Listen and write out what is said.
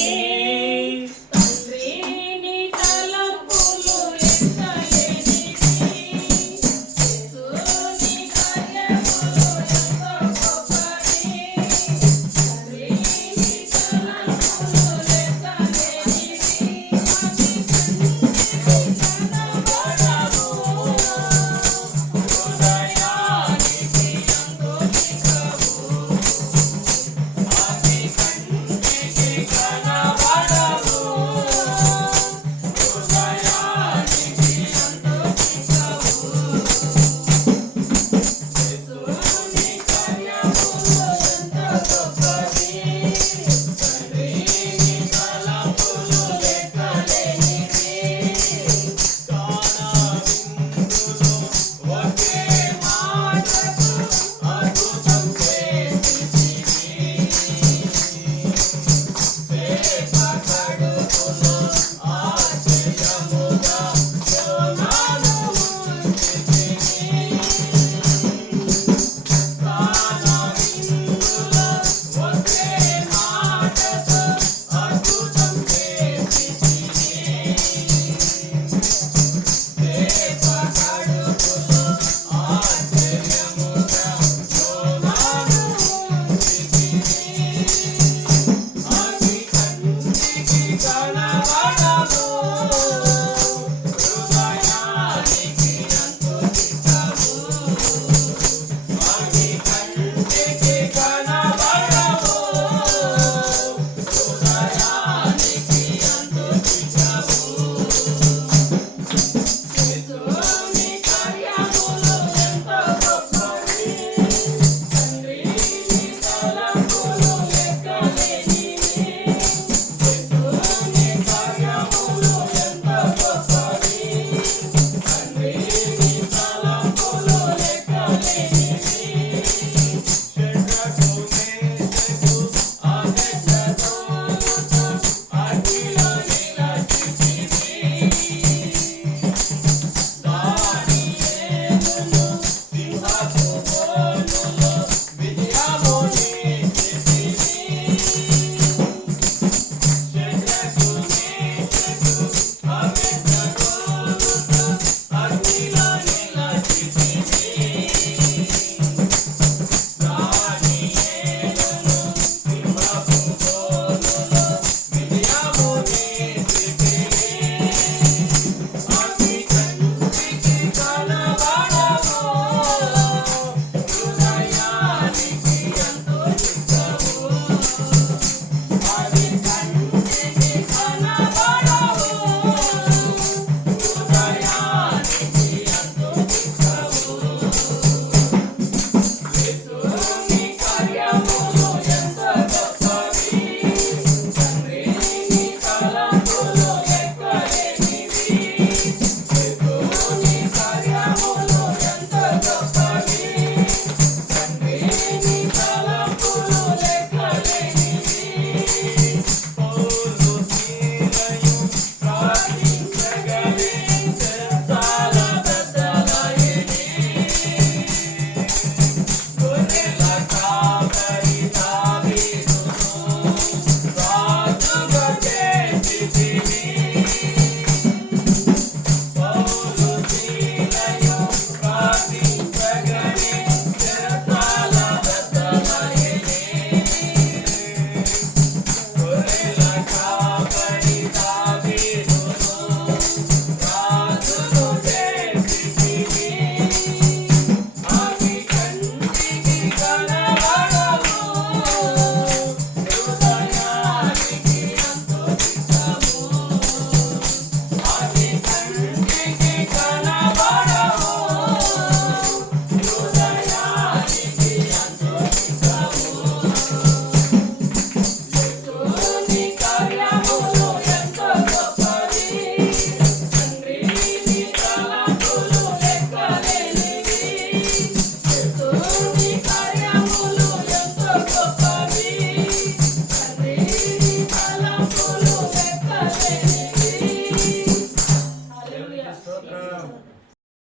me.